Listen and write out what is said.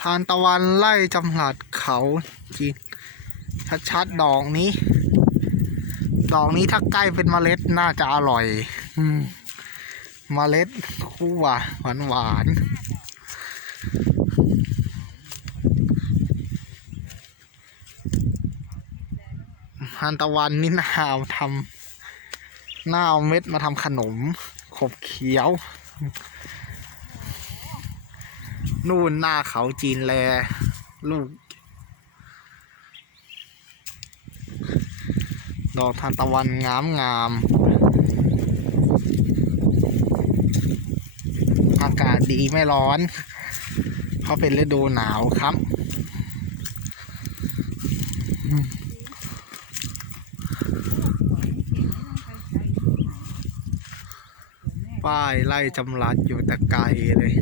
ทานตะวันไล่จำหลัดเขาจีนชัดๆดอกนี้ ดอกนี้ถ้าใกล้เป็นเมล็ดน่าจะอร่อย อืมเมล็ดคู่หวานหวานๆทานตะวันนี่น่าเอาทำน่าเอาเม็ดมาทำขนมขบเขียว นู่นหน้าเขาจีนแล ลูก ดอกทานตะวันงามงาม อากาศดีไม่ร้อน เพราะเป็นฤดูหนาวครับป้ายไล่จำรัดอยู่แต่ไกลเลย